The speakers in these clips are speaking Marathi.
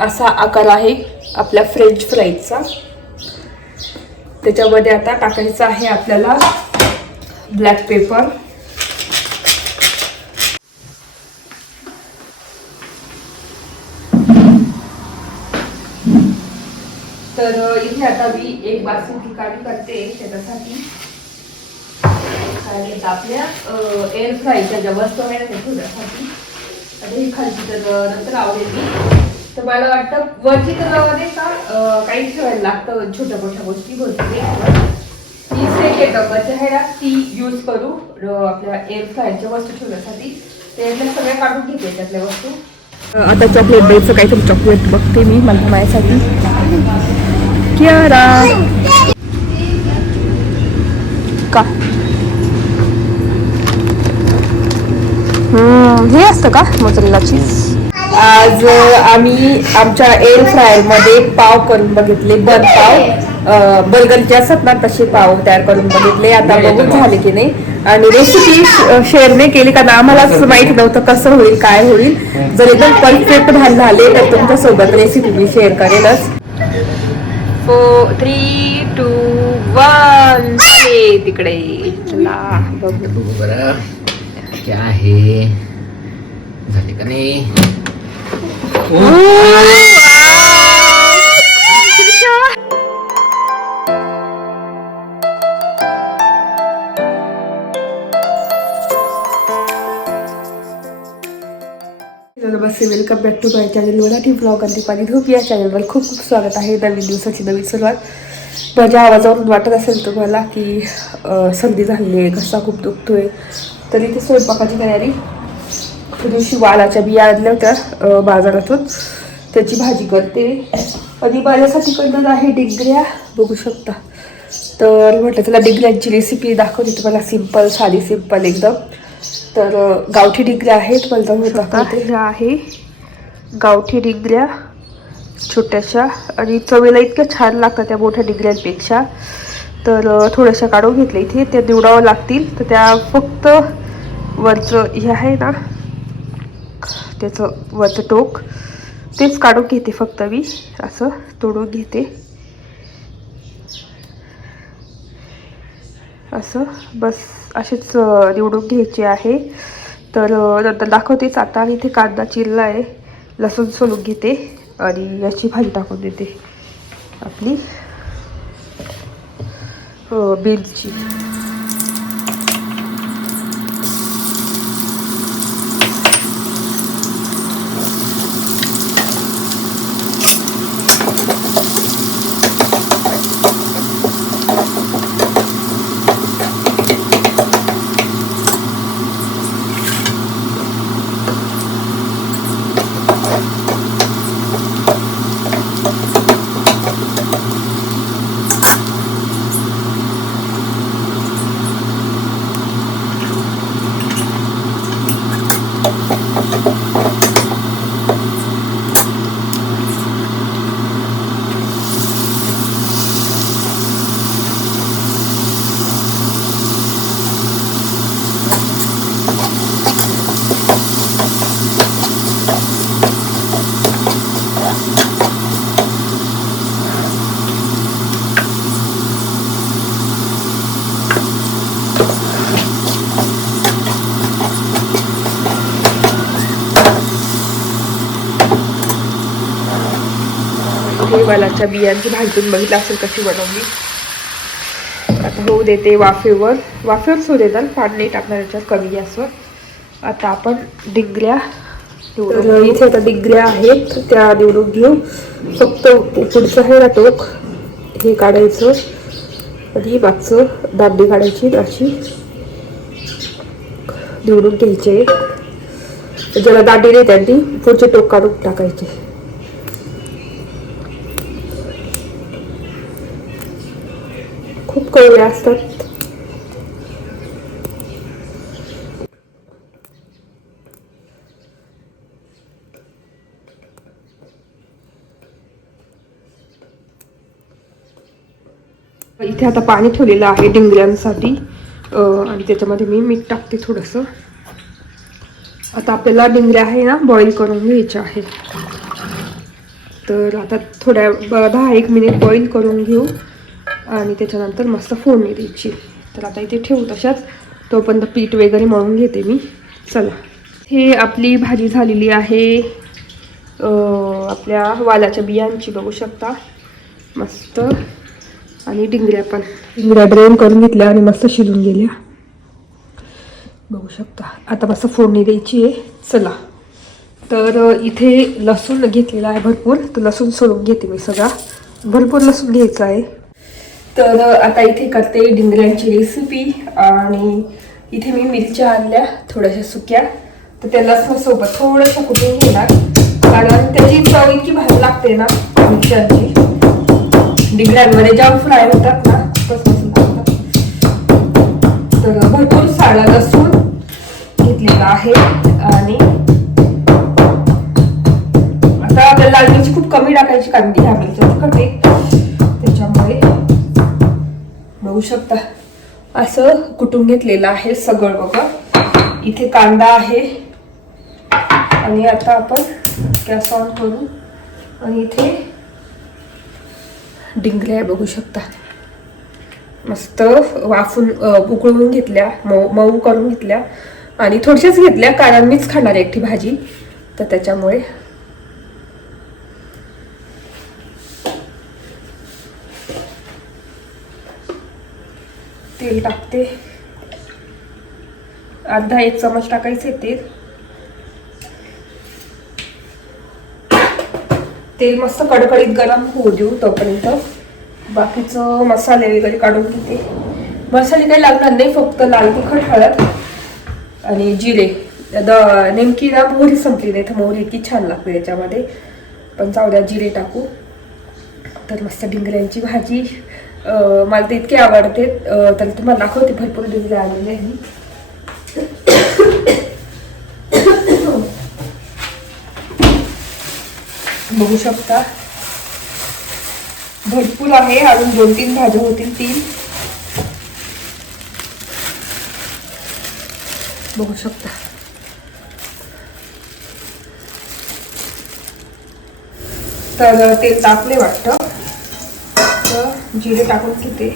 असा आकार आहे आपल्या फ्रेंच फ्राईजचा. त्याच्यामध्ये आता टाकायचं आहे आपल्याला ब्लॅक पेपर. तर इथे आता मी एक बासुंदी काढी करते त्याच्यासाठी. आणि आपल्या एअर फ्रायच्या ज्या वस्तू आहे ना त्या ठेवण्यासाठी. आता ही खालची तर नंतर आवडेल मी. तर मला वाटतं वरती तर नाही का काही ठेवायला लागतं छोट्या मोठ्या गोष्टी भरपूर. ती सेकंड नंबरच्या आहे ना ती यूज करू आपल्या एअर फ्रायच्या वस्तू ठेवण्यासाठी. त्यातल्या सगळ्या काढून घेते त्यातल्या वस्तू. आता चॉकलेट द्यायचं काहीतरी चॉकलेट बघते मी मला माझ्यासाठी. कियारा का हे असतं का मोझरेला चीज. आज आम्ही आमच्या एअर फ्रायर मध्ये पाव करून बघितले. बन पाव बर्गरचे असतात ना तसे पाव तयार करून बघितले. आता बघून झाले की नाही. आणि रेसिपी शेअर नाही केली कारण आम्हालाच माहिती नव्हतं कसं होईल काय होईल. जर एकदम परफेक्ट झाले तर तुमच्या सोबत रेसिपी मी शेअर करेलच. 4 3 2 1 हे तिकडे चला बघू बरं क्या आहे झाले का नाही. नमस्ते, welcome back to my channel Marathi blog आणि पाणी धूप या चॅनलवर खूप खूप स्वागत आहे. नवीन दिवसाची नवीन सुरुवात. माझ्या आवाजावरून वाटत असेल तुम्हाला की सर्दी झाली आहे, घसा खूप दुखतोय. तर इथे स्वयंपाकाची तयारी. दिवशी वालाच्या बिया आणल्या होत्या बाजारातून, त्याची भाजी करते. आणि माझ्यासाठी करणार आहे डिंगऱ्या, बघू शकता. तर म्हटलं त्याला डिंगऱ्यांची रेसिपी दाखवते तुम्हाला, सिंपल साधी सिंपल एकदम. तर गावठी डिंगऱ्या आहेत मला दाखवते. ह्या आहे गावठी डिंगऱ्या छोट्याशा आणि चवीला इतक्या छान लागतात त्या मोठ्या डिंगऱ्यांपेक्षा. तर थोड्याशा काढून घेतल्या इथे, त्या निवडावं लागतील. तर त्या फक्त वरचं हे आहे ना त्याचं वरचं टोक तेच काढून घेते फक्त मी. असं तोडून घेते असं बस. असेच निवडून घ्यायचे आहे. तर नंतर दाखवतेच. आता इथे कांदा चिरला आहे, लसूण सोलून घेते आणि याची भाजी टाकून देते आपली बीन्सची. वालाच्या बियांची भाजून बघितलं असेल कशी बनवली. आता होऊ देते वाफेवर होऊ देतात, पाणी नाही टाकणार याच्यात, कमी गॅसवर. आता आपण डिंगऱ्या निवडून. इथे आता डिंगऱ्या आहेत त्या निवडून घेऊ. फक्त पुढचं आहे ना टोक हे काढायचं आणि मागचं दांडी काढायची. अशी निवडून घ्यायचे. ज्याला दांडी नाही त्यांनी पुढचे टोक काढून टाकायचे. खूप कवळे असतात. इथे आता पाणी ठेवलेलं आहे डिंगऱ्यांसाठी आणि त्याच्यामध्ये मी मीठ टाकते थोडंसं. आता आपल्याला डिंगऱ्या आहे ना बॉईल करून घ्यायच्या आहे. तर आता थोड्या 10-1 मिनिट बॉईल करून घेऊ आणि त्याच्यानंतर मस्त फोडणी द्यायची. तर आता इथे ठेवू तशाच, तोपर्यंत पीठ वगैरे मळून घेते मी. चला, हे आपली भाजी झालेली आहे आपल्या वालाच्या बियांची, बघू शकता मस्त. आणि डिंगऱ्या ड्रेन करून घेतल्या आणि मस्त शिजून गेल्या, बघू शकता. आता मस्त फोडणी द्यायची आहे. चला, तर इथे लसूण घेतलेला आहे भरपूर, तर लसूण सोलून घेते मी सगळा, भरपूर लसूण घ्यायचा आहे. तर आता इथे करते डिंगऱ्यांची रेसिपी. आणि इथे मी मिरच्या आणल्या थोड्याशा सुक्या, तर त्या लसणासोबत थोड्याशा कुठून घेणार, कारण त्याची चव इतकी भारी लागते ना मिरच्यांची. डिंगऱ्यांमध्ये जाम फ्राय होतात ना, खूपच मस्त लागतात. तर भरपूर साडा लसूण घेतलेला आहे. आणि आता आपल्याला लाल मिरची खूप कमी टाकायची, कारण की ह्या मिरच्या तिखट आहे, त्याच्यामुळे बघू शकता असं कुटून घेतलेलं आहे सगळं. बघा, इथे कांदा आहे. आणि आता आपण गॅस ऑन करू आणि इथे डिंगऱ्या बघू शकता मस्त वाफून उकळून घेतल्या, मऊ करून घेतल्या. आणि थोडीशीच घेतल्या कारण मीच खाणार आहे एकटी भाजी, तर त्याच्यामुळे. तेल टाकते, अर्धा 1 चमच टाकायचे तेल. तेल मस्त कडकडीत गरम होऊ देऊ, तोपर्यंत बाकीचं मसाले वगैरे काढून घेते. मसाले काही लागणार नाही, फक्त लाल तिखट, हळद आणि जिरे. नेमकी ना मोहरी संपली नाही, तर मोहरी इतकी छान लागते त्याच्यामध्ये, पण जाऊ द्या, जिरे टाकू. तर मस्त डिंगऱ्यांची भाजी मला तर इतके आवडते, तर तुम्हाला दाखवते. भरपूर डिंगरे आलेले आहे. बघू शकता भरपूर आहे, अजून 2-3 भाज्या होतील, 3. बघू शकता. तर तेल टाकले वाटतं, तर जिरे टाकून घेते.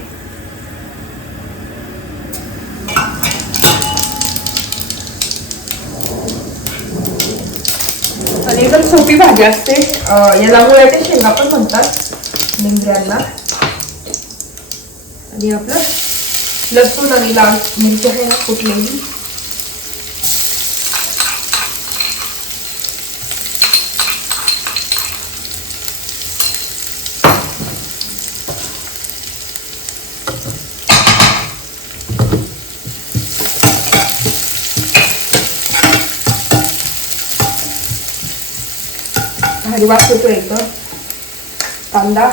आणि एकदम सोपी भाजी असते, याला मुळ्याच्या शेंगा पण म्हणतात डिंगऱ्यांना. आणि आपलं लसूण आणि लाल मिरची आहे ना कुटलेली, भारी वास येतो एकदम. कांदा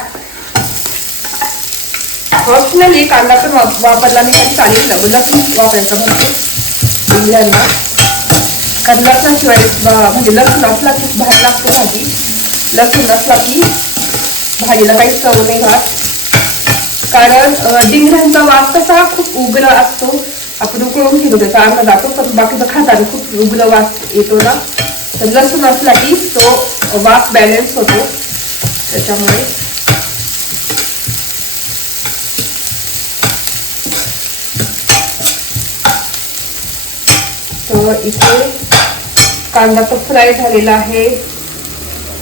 ऑप्शनली, कांदा पण वापरला नाही तरी चालेल, लसूण वापरायचा भरपूर डिंगऱ्यांना, कारण लसणाशिवाय म्हणजे लसूण असला की भाजी लागते भाजी, लसूण नसला की भाजीला काही चव नाही राहत. कारण डिंगऱ्यांचा वास कसा खूप उग्र असतो, आपण उकळून घेतो त्याचा अर्थ जातो, पण बाकीचं खाताना खूप उग्र वास येतो ना, तर लसूण असला की तो वास बॅलन्स होतो त्याच्यामुळे. तर इथे कांदा तर फ्राय झालेला आहे.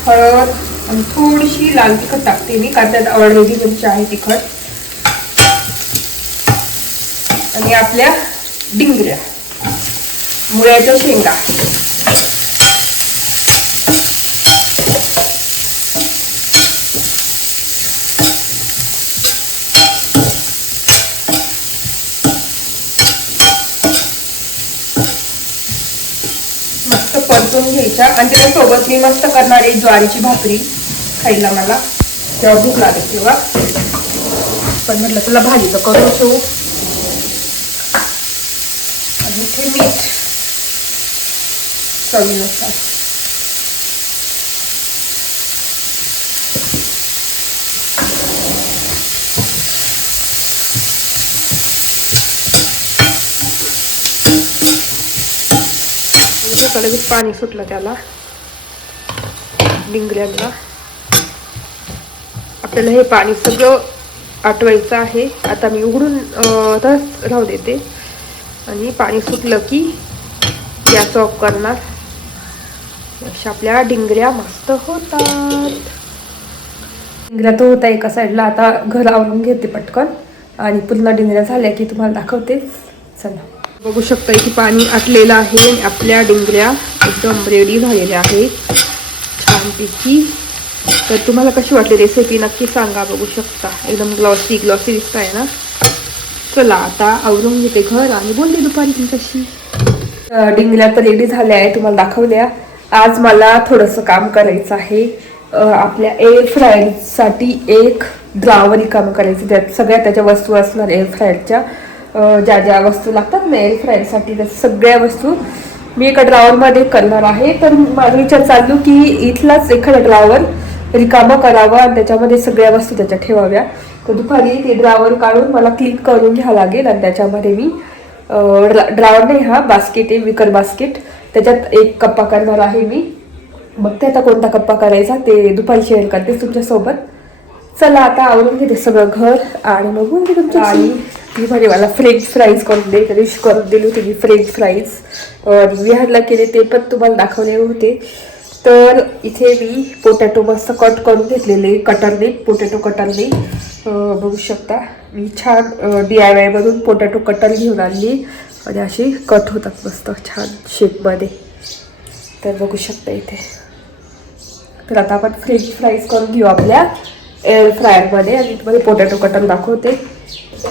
हळद आणि थोडीशी लाल तिखट टाकते मी, कारण त्यात ऑलरेडी मिरची आहे तिखट. आणि आपल्या डिंगऱ्या, मुळ्याच्या शेंगा, मस्त परतून घ्यायच्या. आणि त्याच्यासोबत मी मस्त करणार आहे ज्वारीची भाकरी खायला, मला जेव्हा भूक लागेल तेव्हा. पण म्हटलं तुला भाजी तर करून ठेवू. आणि इथे मीठ चवीनुसार. लगेच पाणी सुटलं त्याला डिंगऱ्यांना. आपल्याला हे पाणी सगळं आटवायचं आहे. आता मी उघडून तसंच राहू देते आणि पाणी सुटलं की गॅस ऑफ करणार. अशा आपल्या डिंगऱ्या मस्त होतात. डिंगऱ्या तर होता एका साईडला. आता घर आवरून घेते पटकन आणि पुन्हा डिंगऱ्या झाल्या की तुम्हाला दाखवते. चला बघू शकता की पाणी आटलेलं आहे. आपल्या डिंगऱ्या एकदम रेडी झालेल्या आहेत छानपैकी. तर तुम्हाला कशी वाटली रेसिपी नक्की सांगा. बघू शकता एकदम ग्लॉसी दिसत आहे ना. चला आता आवरून घेते घर आणि बोलते दुपारी तुमच्याशी. डिंगऱ्या तर रेडी झाल्या आहे, तुम्हाला दाखवल्या. आज मला थोडंसं काम करायचं आहे. आपल्या एअर फ्रायरसाठी एक ड्रावर रिकामं करायचं. त्यात सगळ्या त्याच्या वस्तू असणार एअर फ्रायरच्या. ज्या ज्या वस्तू लागतात ना एअर फ्रायरसाठी त्या सगळ्या वस्तू मी एका ड्रावरमध्ये करणार आहे. तर माझा विचार चालू की इथलाच एखादा ड्रावर रिकामं करावं आणि त्याच्यामध्ये सगळ्या वस्तू त्याच्या ठेवाव्या. तर दुपारी ते ड्रावर काढून मला क्लीन करून घ्यावं लागेल आणि त्याच्यामध्ये मी ड्रावर नाही, हा बास्केट आहे, विकर बास्केट. त्याच्यात एक कप्पा करणार आहे मी. बघते आता कोणता कप्पा करायचा ते दुपारी शेअर करते तुमच्यासोबत. चला आता आवरून घेते सगळं घर आणि मग बोलते तुमच्याशी. ती म्हणे मला फ्रेंच फ्राईज करून दे. त्या दिवशी करून दिली होती मी फ्रेंच फ्राईज. विहारला केले ते पण तुम्हाला दाखवले होते. तर इथे मी पोटॅटो मस्त कट करून घेतलेले कटरने, पोटॅटो कटरने. बघू शकता मी छान DIY मधून पोटॅटो कटर घेऊन आणली आणि असे कट होतात मस्त छान शेपमध्ये. तर बघू शकता इथे. तर आता आपण फ्रेंच फ्राईज करून घेऊ आपल्या एअर फ्रायरमध्ये आणि तुम्हाला पोटॅटो कटर दाखवते.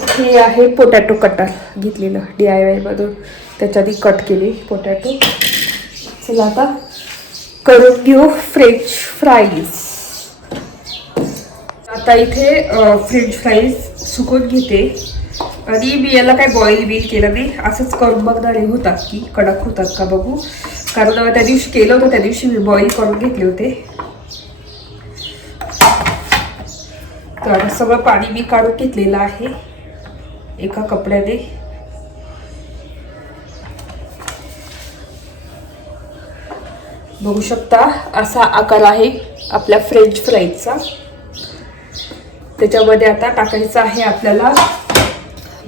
हे आहे पोटॅटो कटर घेतलेलं DIY मधून. त्याच्याआधी कट केली पोटॅटो. चला आता करून घेऊ फ्रेंच फ्राईज. आता इथे फ्रेंच फ्राईज सुकून घेते आणि मी याला काय बॉईल केलं नाही, असंच करून बघणारे होतात की कडक होतात का बघू. कारण त्या दिवशी केलं होतं, त्या दिवशी मी बॉईल करून घेतले होते. तर सगळं पाणी मी काढून घेतलेलं आहे एका कपड्याने. बघू शकता असा आकार आहे आपल्या फ्रेंच फ्राईजचा. त्याच्यामध्ये आता टाकायचं आहे आपल्याला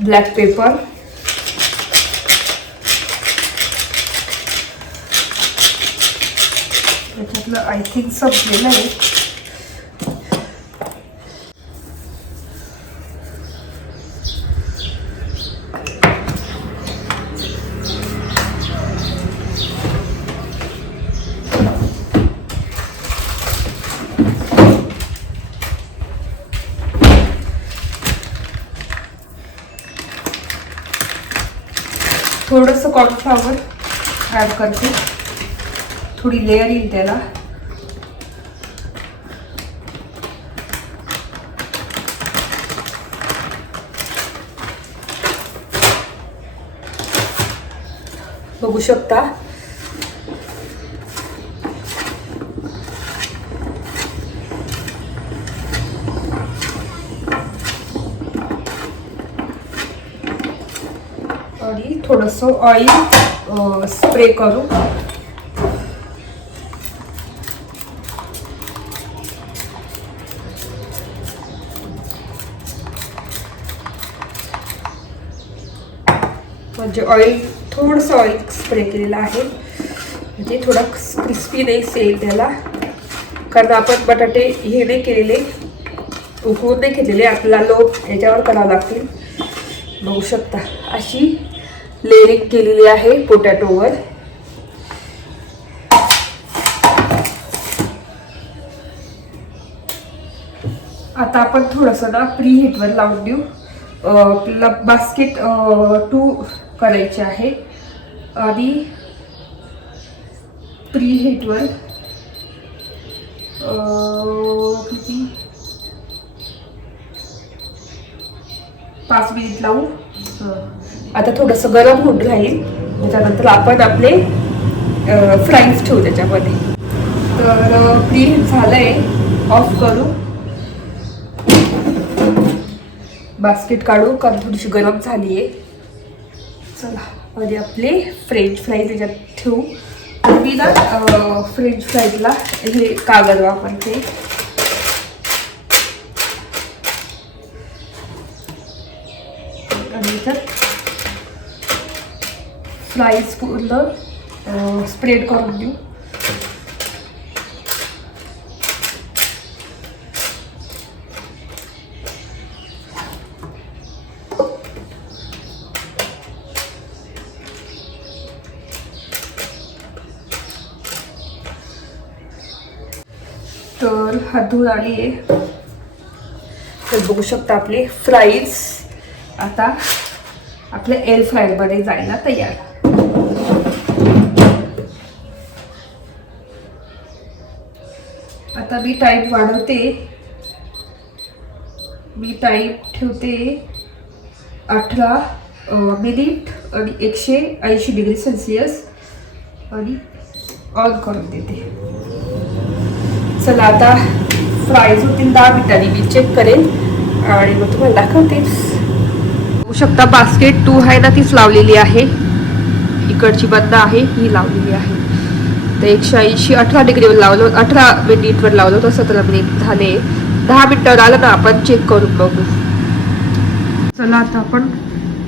ब्लॅक पेपर. त्याच्यातलं आय थिंक संपलेलं आहे. थोडंसं कॉर्नफ्लॉवर ॲड करते, थोडी लेअर येईल त्याला. बघू शकता आणि थोडंसं ऑइल स्प्रे करू. म्हणजे थोडंसं ऑइल स्प्रे केलेलं आहे म्हणजे थोडा क्रिस्पी नाही सेल त्याला. कारण आपण बटाटे हे नाही केलेले, उकळून नाही घेतलेले, आपल्याला लो याच्यावर करावं लागतील. बघू शकता अशी लेअरिंग केलेली आहे पोटॅटोवर. आता आपण थोडंसं ना प्री हीटवर लावून देऊ. आपल्याला बास्केट 2 करायचे आहे आणि प्री हीटवर किती 5 मिनिट लावू. आता थोडंसं गरम होऊन राहील. त्याच्यानंतर आपण आपले फ्राईज ठेवू त्याच्यामध्ये. तर प्री हीट झालंय, ऑफ करू. बास्केट काढू कारण थोडीशी गरम झाली आहे. चला आणि आपले फ्रेंच फ्राईज त्याच्यात ठेवू. मी ना फ्रेंच फ्राईजला हे कागद वापरते. त्याच्यात फ्राईज पूर्ण स्प्रेड करून देऊ. तर हात धुवून आली आहे. तर बघू शकता आपले फ्राईज आता आपल्या एअर फ्रायरमध्ये जायला तयार. आता मी टाईम वाढवते. मी टाईम ठेवते 18 मिनिट आणि 180 डिग्री सेल्सिअस आणि ऑन करून देते. चला आता फ्राईज होतील 10 मिनिटांनी. मी चेक करेन आणि मग तुम्हाला दाखवतेच. बघू शकता बास्केट 2 आहे ना, तीच लावलेली आहे. इकडची बंद आहे, ही लावलेली आहे. तर 180 18 डिग्रीवर लावलं, 18 मिनिटवर लावलं तर 17 मिनिट झाले. 10 मिनिटावर आलं ना, आपण चेक करून बघू. चला आता आपण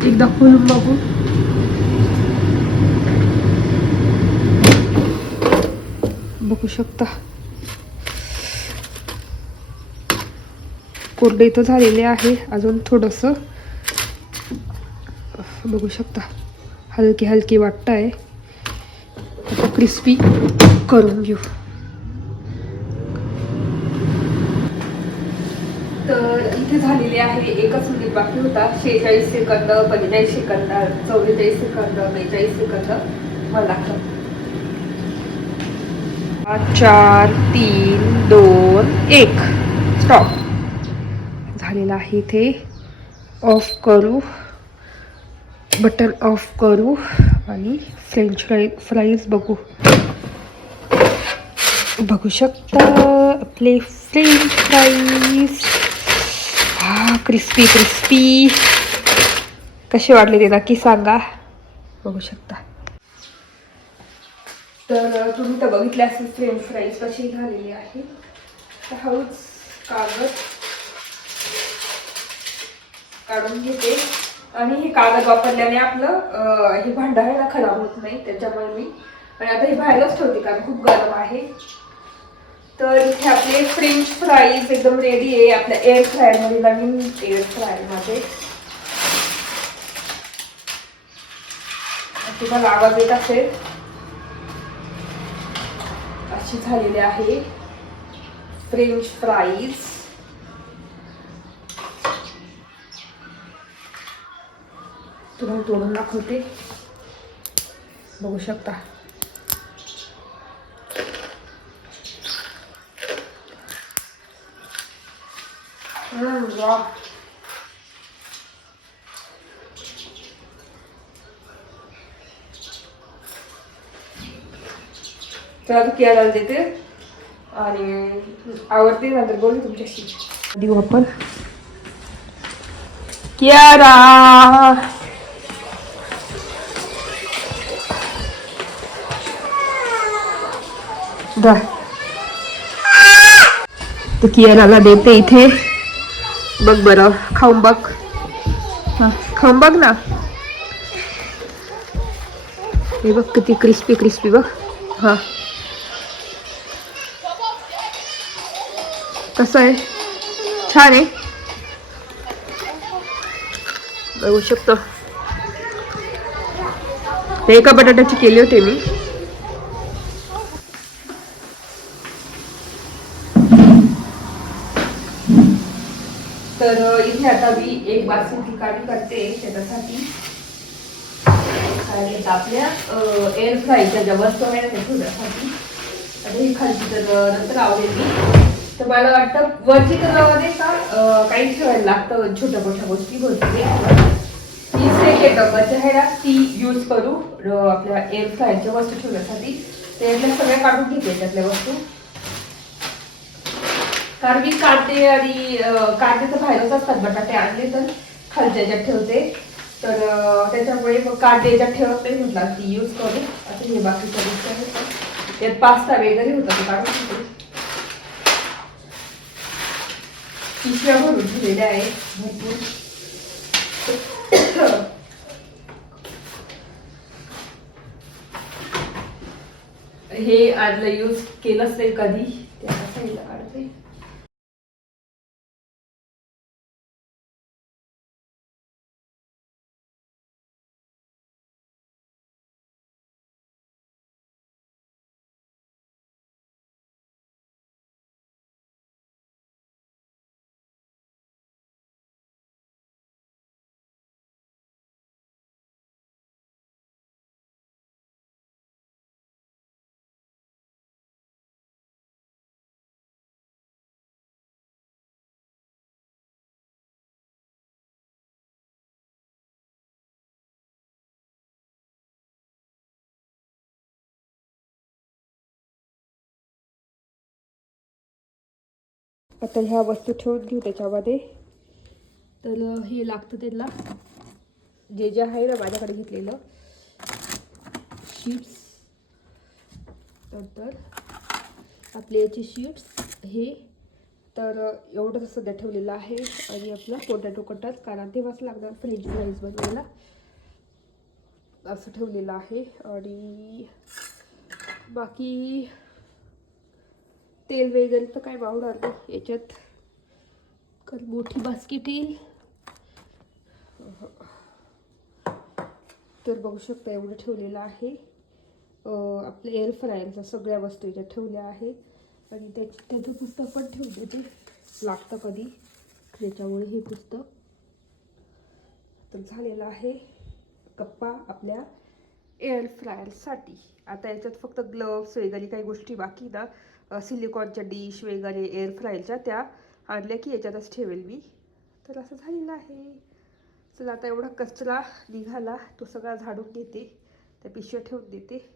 एकदा खोलून बघू. बघू शकता कोरडे इथं झालेले आहे. अजून थोडंसं बघू शकता हलकी हलकी वाटत आहे. आता क्रिस्पी करून घेऊ. तर इथे झालेले आहे. एकच मिनिट बाकी होता. 46 सेकंद, 45 सेकंद, 44 सेकंद, 42 सेकंद. मला 4 3 2 1 स्टॉप झालेला आहे. इथे ऑफ करू, बटन ऑफ करू आणि फ्रेंच फ्राईज बघू शकता आपले फ्रेंच फ्राईज. हा क्रिस्पी क्रिस्पी कसे वाटले ते नक्की सांगा. बघू शकता. तर तुम्ही तर बघितले असेल फ्रेंच फ्राईज कशी झालेली आहे. हळूच कागद काढून घेते आणि हे कागद वापरल्याने आपलं हे भांडं आहे ना खराब होत नाही. त्याच्यामुळे मी आणि आता हे बाहेरच ठेवते कारण खूप गरम आहे. तर इथे आपले फ्रेंच फ्राईज एकदम रेडी आहे आपल्या एअर फ्रायर मध्ये. नवीन एअर फ्रायर मध्ये तुम्हाला आवाज येत असेल. अशी झालेली आहे फ्रेंच फ्राईज. तुम्हाला तोडून दाखवते. बघू शकता. वाह. चला कियाला देते आणि आवडते नंतर बोलू तुमच्याशी. देऊ आपण कियारा. तर कियाराला देते इथे. बघ बरं खाऊन बघ. हा खाऊन बघ ना. हे बघ किती क्रिस्पी क्रिस्पी बघ. हा कसं आहे? छान आहे. बघू शकतो. एका बटाट्याची केली होती मी. तर इथे आता मी एक बासुंदी काढी करते त्याच्यासाठी. आपल्या एअर फ्रायच्या ज्या वस्तू आहे ना त्या ठेवण्यासाठी. आता ही खालची तर नंतर आवडेल मी. तर मला वाटतं वरची तर नाही का काही ठेवायला लागतं छोट्या मोठ्या गोष्टी होती. ती सेकंड नंबरची आहे ना ती यूज करू आपल्या एअर फ्रायच्या वस्तू ठेवण्यासाठी. त्यातल्या सगळ्या काढून घेते त्यातल्या वस्तू. कारण मी कांदे आणि कांदे तर बाहेरच असतात. बटाटे आणले तर खालच्या याच्यात ठेवते. तर त्याच्यामुळे मग कांदे याच्यात ठेवत नाही. म्हटलं ती यूज करू. आता हे बाकीच्या गोष्टी आहेत त्यात पास्ता वगैरे होता ते काढून घेते. पिशव्या भरून ठेवलेल्या आहेत भरपूर. हे आजला यूज केलंच नाही कधी, त्याला साईडला काढते. आता ह्या वस्तू ठेवून घेऊ त्याच्यामध्ये. तर हे लागतं त्याला, जे जे आहे ना माझ्याकडे घेतलेलं शीट्स. तर आपले याचे शीट्स हे तर एवढं सध्या ठेवलेलं आहे. आणि आपला पोटॅटो कटर, कारण तेव्हाच लागणार फ्रेंच फ्राईज बनवायला, असं ठेवलेलं आहे. आणि बाकी तेल वगैरे तर काय वावणार नाही याच्यात, कारण मोठी बास्केट येईल. तर बघू शकता एवढं ठेवलेलं आहे. आपल्या एअर फ्रायरच्या सगळ्या वस्तू याच्यात ठेवल्या आहे. आणि त्याचं पुस्तक पण ठेवून देते, लागतं कधी त्याच्यामुळे हे पुस्तक. तर झालेलं आहे गप्पा आपल्या एअर फ्रायरसाठी. आता याच्यात फक्त ग्लव्स वगैरे काही गोष्टी बाकी ना, सिलिकॉनच्या डिश वगैरे एअर फ्रायरच्या त्या आणल्या की याच्यातच ठेवेल मी. तर असं झालेलं आहे. चला आता एवढा कचरा निघाला तो सगळा झाडून घेते, त्या पिशव्या ठेवून देते.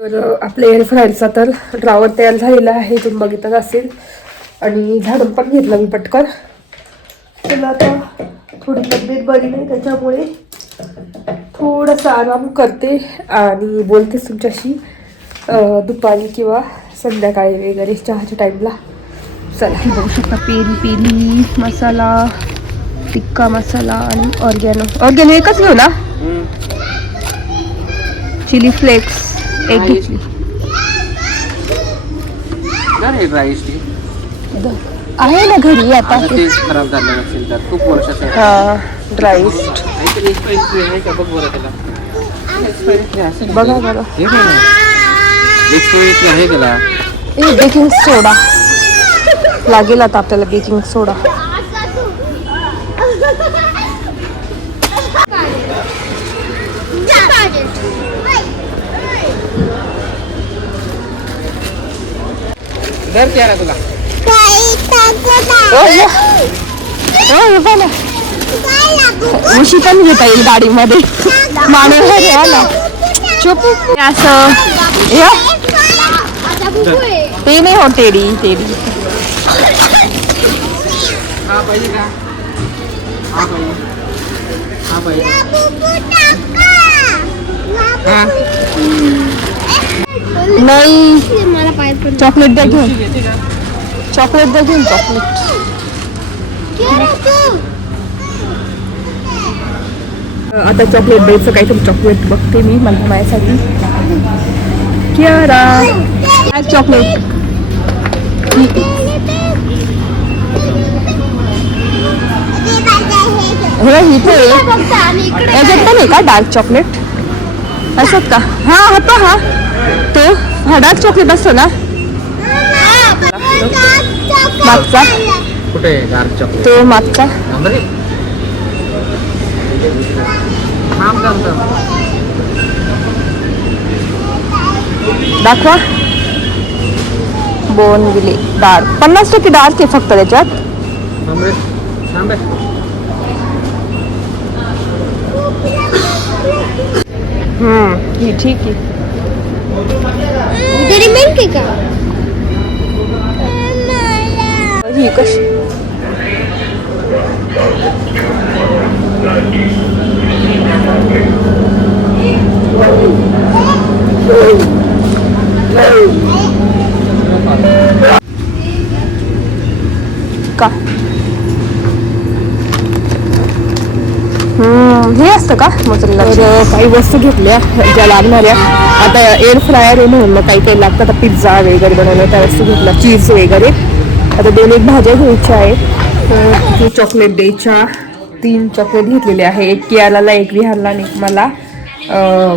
तर आपल्या एअर फ्रायरचा तर ड्रावर तयार झालेला आहे, तुम्ही बघितलं असेल. आणि झाडून पण घेतलं मी पटकन. चला आता थोडी तब्येत बरी नाही त्याच्यामुळे थोडासा आराम करते आणि बोलते तुमच्याशी दुपारी किंवा संध्याकाळी वगैरे चहाच्या टाईमला. चला बघू शकता पेरी मसाला, टिक्का मसाला आणि ऑर्गॅनो एकच घेऊ ना. चिली फ्लेक्स एक घेतली. आहे ना घरी आता, खराब झालं असेल तर खूप वर्षाचं. हा ड्राईस्ट बघा बघा. आहे त्याला बेकिंग सोडा लागेल आता आपल्याला, बेकिंग सोडा. घर क्या तुला उशी पण घेता येईल गाडीमध्ये. मानव ना चुप असं ते नाही हो, तेडी हा पाहिजे का, हा पाहिजे, हा पाहिजे, हा नाही. चॉकलेट द्या घेऊन, चॉकलेट द्या घेऊन, चॉकलेट. आता चॉकलेट द्यायचं, काहीतरी चॉकलेट बघते मी मला माझ्यासाठी. क्या चॉकलेट इथे याच्यात पण आहे का डार्क चॉकलेट असत का? हा होता हा तो, हा डार्क चॉकलेट असतो ना मागचा, कुठे डार्क चॉकलेट तो मागचा. दाखवा. बोनविले डाळ 50% डाळ ते फक्त त्याच्यात. थांबे थांबे. ही ठीक आहे. तरी मिळते का? ही कशी का हे असतं का मोजरेला. तर काही वस्तू घेतल्या ज्या लागणाऱ्या. आता एअर फ्रायर आहे म्हणून मग काही काही लागतं. आता पिझ्झा वगैरे बनवलं त्या वस्तू घेतल्या, चीज वगैरे. आता 2 भाज्या घ्यायच्या आहेत. ही चॉकलेट द्यायच्या. 3 चॉकलेट घेतलेले आहे. एक कियाला, एक विहानला आणि एक मला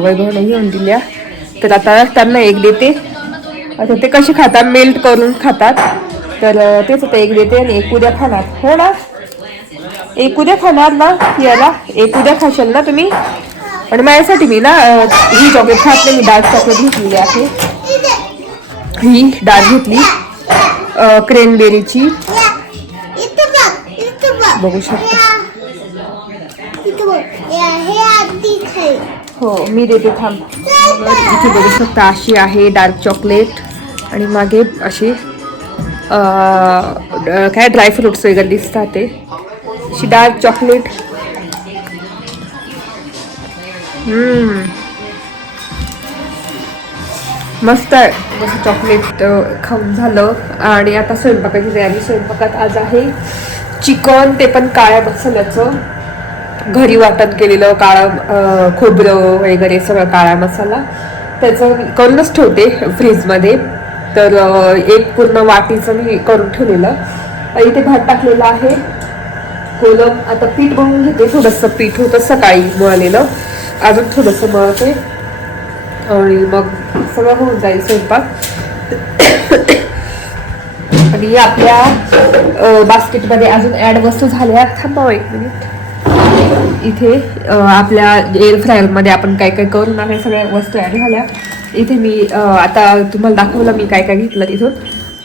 वैभवने घेऊन दिल्या. तर आता त्यांना एक देते. आता ते कसे खातात, मेल्ट करून खातात. तर तेच आता एक देते आणि एक उद्या खाणार. हो ना, एक उद्या खाणार ना याला, एक उद्या खाशाल ना तुम्ही. आणि माझ्यासाठी मी ना ही चॉकलेट खात नाही, मी डार्क चॉकलेट घेतलेली आहे. ही डाळ घेतली क्रेनबेरीची, बघू शकता. हो मी देते थांब. इथे बघू शकता अशी आहे डार्क चॉकलेट आणि मागे अशी काय ड्रायफ्रुट्स वगैरे दिसतात. ते अशी डार्क चॉकलेट. मस्त आहे. चॉकलेट खाऊन झालं आणि आता स्वयंपाकाची तयारी. स्वयंपाकात आज आहे चिकन, ते पण काळ्या मसाल्याचं, घरी वाटण केलेलं काळं खोबरं वगैरे सगळं काळा मसाला. त्याचं करूनच ठेवते फ्रीजमध्ये. तर एक पूर्ण वाटीचं मी करून ठेवलेलं. इथे भात टाकलेला आहे, कोलम. आता पीठ मळून घेते. थोडंसं पीठ होतं सकाळी मळलेलं, अजून थोडंसं मळते आणि मग सगळं होऊन जाईल स्वयंपाक. आणि आपल्या बास्केटमध्ये अजून ॲड वस्तू झाल्या. थांबा 1 मिनिट. इथे आपल्या एअर फ्रायरमध्ये आपण काय काय करून आहे सगळ्या वस्तू ॲड झाल्या. इथे मी आता तुम्हाला दाखवलं मी काय काय घेतलं तिथून.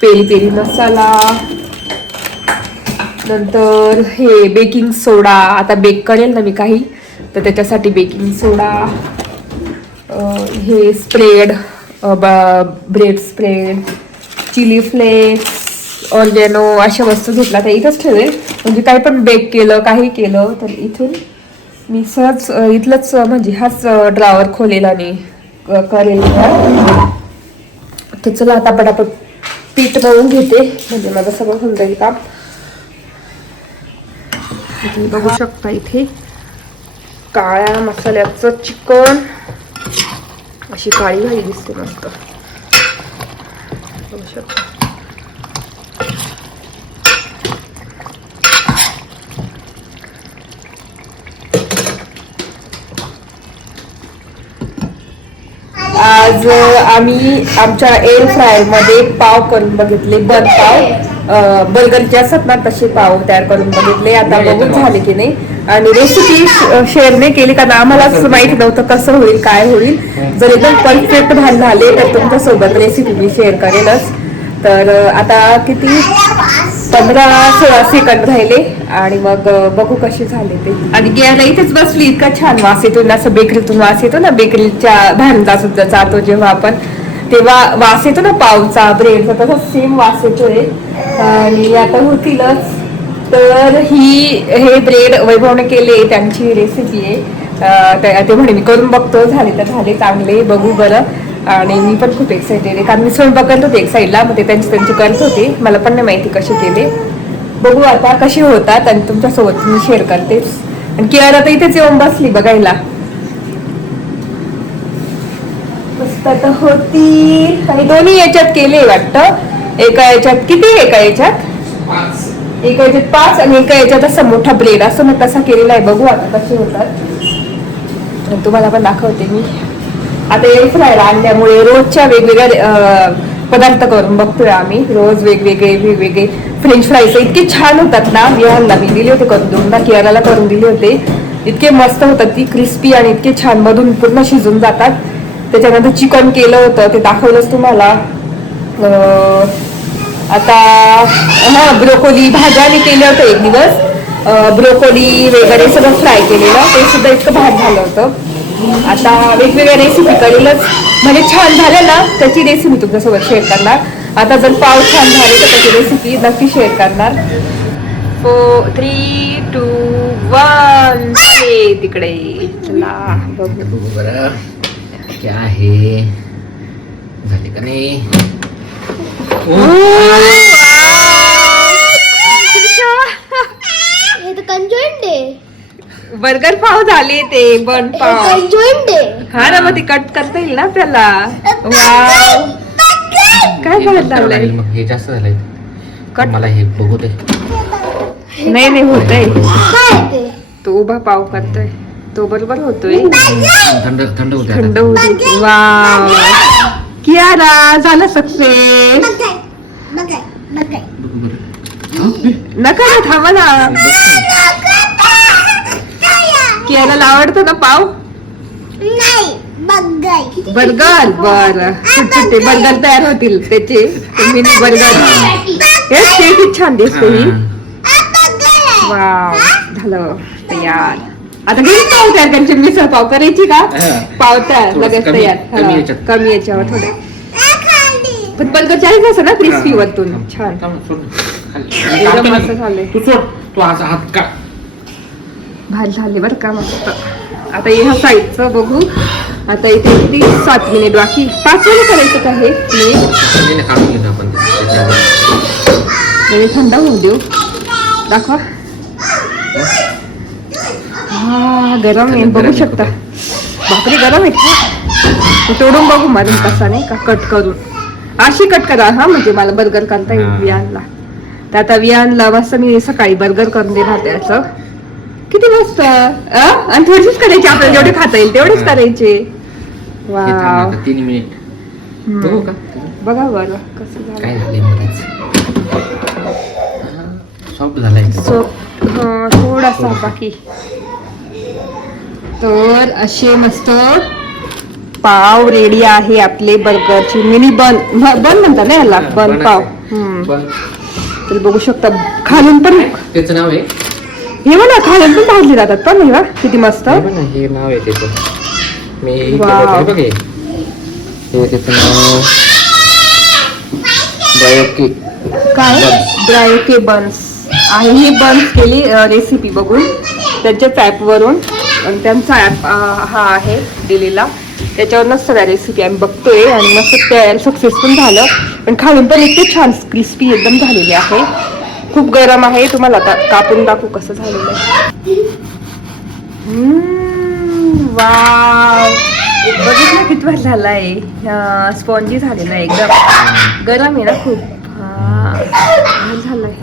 पेरी पेरी मसाला, नंतर हे बेकिंग सोडा. आता बेक करेल ना मी काही, तर त्याच्यासाठी बेकिंग सोडा, हे spread, bread spread, chili flakes, oregano, अशा वस्तू घेतल्या. त्या इथंच ठेवेल, म्हणजे काही पण बेक केलं काही केलं तर इथून मी सहज इथलंच, म्हणजे हाच ड्रॉवर खोलेला आणि करेल. तर चला आता पटापट पीठ मळून घेते, म्हणजे माझं सगळं होऊन जाईल काम. बघू शकता इथे काळ्या मसाल्याचं चिकन, अशी काळी भाजी दिसते मस्त. बघू शकता. आज आम्ही आमच्या एअर फ्रायर मध्ये पाव करून बघितले. बन पाव, बर्गरचे असतात ना तसे पाव तयार करून बघितले. आता बघून झाले की नाही. आणि रेसिपी शेअर नाही केली कारण आम्हालाच माहिती नव्हतं कसं होईल काय होईल. जर एकदम परफेक्ट झाले तर तुमच्यासोबत रेसिपी मी शेअर करेलच. तर आता किती 15-16 सेकंद राहिले आणि मग बघू कसे झाले ते. आणि गेला इथेच बसली, इतका छान वास येतो ना, असं बेकरीतून वास येतो ना, बेकरीच्या बाहेरचा सुद्धा जातो जेव्हा आपण, तेव्हा वास येतो ना पावचा, ब्रेडचा, तसा सेम वास येतोय. आणि आता होतीलच. तर हे ब्रेड वैभवने केले, त्यांची रेसिपी आहे. ते म्हणे मी करून बघतो, झाले तर झाले, चांगले, बघू बरं. आणि मी पण खूप एक्साइटेड आहे कारण मी स्वयंपाक करत होते एक साईडला, मग ते त्यांचे करत होते, मला पण नाही माहिती कसे केले. बघू आता कसे होतात आणि तुमच्यासोबत मी शेअर करतेच. आणि कियारा तर इथेच येऊन बसली बघायला. मस्त आता होती. आणि दोन्ही याच्यात केले वाटतं. एका याच्यात किती, एका याच्यात 5 आणि एका याच्यात असा मोठा ब्रेड असं मग तसा केलेला आहे. बघू आता कसे होतात आणि तुम्हाला पण दाखवते मी. आता एअर फ्रायर आणल्यामुळे रोजच्या वेगवेगळ्या पदार्थ करून बघतोय आम्ही. रोज वेगवेगळे फ्रेंच फ्राईज इतके छान होतात ना. विहानला मी दिले होते करून, 2दा कियाराला करून दिले होते. इतके मस्त होतात ती, क्रिस्पी आणि इतके छान, मधून पूर्ण शिजून जातात. त्याच्यानंतर चिकन केलं होतं, ते दाखवलंच तुम्हाला. आता हा ब्रोकोली भाज्याने केलं होतं एक दिवस, ब्रोकोली वगैरे सगळं फ्राय केलेलं, ते सुद्धा इतकं भात झालं होतं. आता वेगवेगळ्या रेसिपी करेलच, म्हणजे छान झालं ना त्याची रेसिपी तुमच्यासोबत शेअर करणार. आता जर पाव छान झाले तर त्याची रेसिपी नक्की शेअर करणार. 4, 3, 2, 1 हे तिकडे चला बघू बरं क्या आहे झाले का नाही. बर्गर पाव झाले ते बन पाव. हा ना, मग ते कट करता येईल ना आपल्याला. वाव काय करत झालंय. मग हे जास्त झालंय कट. मला हे बघू दे. नाही होतंय. तो उभा पाव करतोय तो बरोबर होतोय. थंड थंड होते थंड होते. वाव कियारा झालं सक्सेस. नका ना, थांबा ना. कियाराला आवडतो ना पाव. बर्गर बर ते बर्गर तयार होतील त्याचे मिनी बर्गर. हे छान दिसते ही. वाव झालं तयार. आता किती पाव तयार करायचे. मिसळ पाव करायची का. पाव तयार लगेच तयार. कमी याच्यावर थोडे पण बर्गर चालेल असं ना क्रिस्पी वरतून छान. मस्त झाले. तू आज हात का भारी झाले बरं का मस्त. आता ह्या साईडचं बघू. आता इथे किती 7 मिनिट बाकी. 5 मिनिट करायचं का हे थंड होऊ देऊ. दाखवा. हा गरम आहे बघू शकता. बापरे गरम आहे. तोडून बघू माझून कसा नाही का कट करून. अशी कट करा हा, म्हणजे मला बर्गर करता येईल वियानला. तर आता वियानला मस्त मी सकाळी बर्गर करून देणार त्याचं. किती मस्त. आणि थोडीशीच करायची आपल्याला जेवढे खाता येईल तेवढेच करायचे. वाव 3 मिनिट बघा बरं कसं झालं. काय झालंय सॉफ्ट झालाय. थोडासा बाकी. तर असे मस्त पाव रेडी आहे आपले बर्गरची. मिनी बन म्हणतात ना याला, बन पाव. तर बघू शकता खालून पण त्याचं नाव आहे हे बघा, खालून पण भाजले जातात पण हे बघा किती मस्त. हे नाव आहे त्याचं. मी बघ हे त्याचं नाव ब्रायोके. काय ब्रायोके बन्स आहे. ही बन्स केली रेसिपी बघून त्यांच्या ॲपवरून. आणि त्यांचा ॲप हा आहे दिलेला, त्याच्यावरच सगळ्या रेसिपी आम्ही बघतोय. आणि मस्त तयार सक्सेस पण झालं. पण खालून पण इतके छान क्रिस्पी एकदम झालेले आहे. खूप गरम आहे. तुम्हाला आता कापून दाखवू कसं झालेलं आहे. वाव बघितलं किती वेळ झाला आहे. स्पॉन्जी झालेला आहे एकदम. गरम आहे ना खूप. झालंय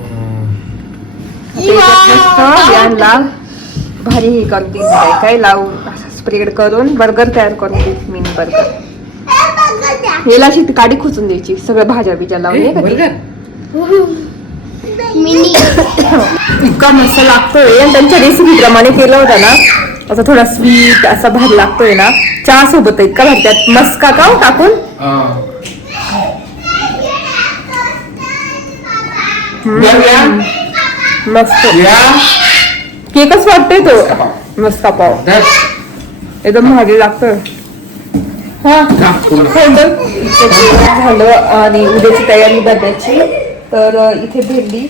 मस्त. भारी हे करते काय लावून स्प्रेड करून बर्गर तयार करून देईल. Mini burger. याला अशी काडी खुचून द्यायची सगळ्या भाज्या बिज्या लावून. इतका मस्त लागतोय. आणि त्यांच्या रेसिपी प्रमाणे केलं होतं ना, असा थोडा स्वीट असा भारी लागतोय ना चहा सोबत. इतका भारी. त्यात मस्का का टाकून मस्त केकच वाटतोय तो. मस्का पाव एकदम भारी लागतोय. झालं. आणि उद्याची तयारी डब्याची. तर इथे भेंडी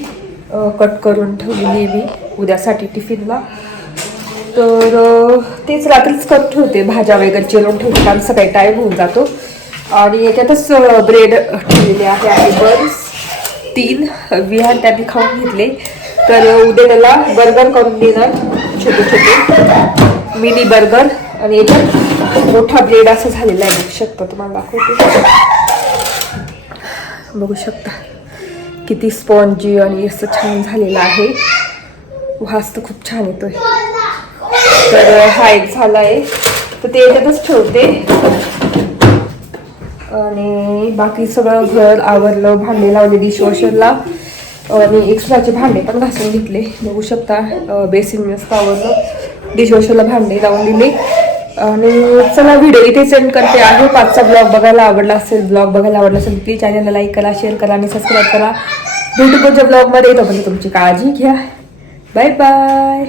कट करून ठेवलेली मी उद्यासाठी टिफिनला. तर तेच रात्रीच कट ठेवते. भाज्या वगैरे चिरून ठेवते कारण सकाळी टाईम होऊन जातो. आणि याच्यातच ब्रेड ठेवलेले आहे बन्स 3 विहान त्यांनी खाऊन घेतले. तर उद्या त्याला बर्गर करून देणार छोटे छोटे मिनी बर्गर. आणि याच्यात मोठा ब्रेड असं झालेला आहे. बघू शकता तुम्हाला दाखवते. बघू शकता किती स्पॉन्जी आणि असं छान झालेलं आहे. वास तर खूप छान येतोय. तर हा एक झाला आहे. तर ते याच्यातच ठेवते. आणि बाकी सगळं घर आवरलं. भांडे लावले डिशवॉशरला. आणि एक्स्ट्राचे भांडे पण घासून घेतले. बघू शकता बेसिन मस्त आवरलं. डिशवॉशरला भांडे लावून दिले. आणि चला व्हिडिओ इथे सेंड करते आहे. 5चा ब्लॉग बघायला आवडला असेल प्लीज चॅनलला लाईक करा, शेअर करा आणि सबस्क्राईब करा. भेटू पुढच्या ब्लॉगमध्ये. तोपर्यंत तुमची काळजी घ्या. Bye bye.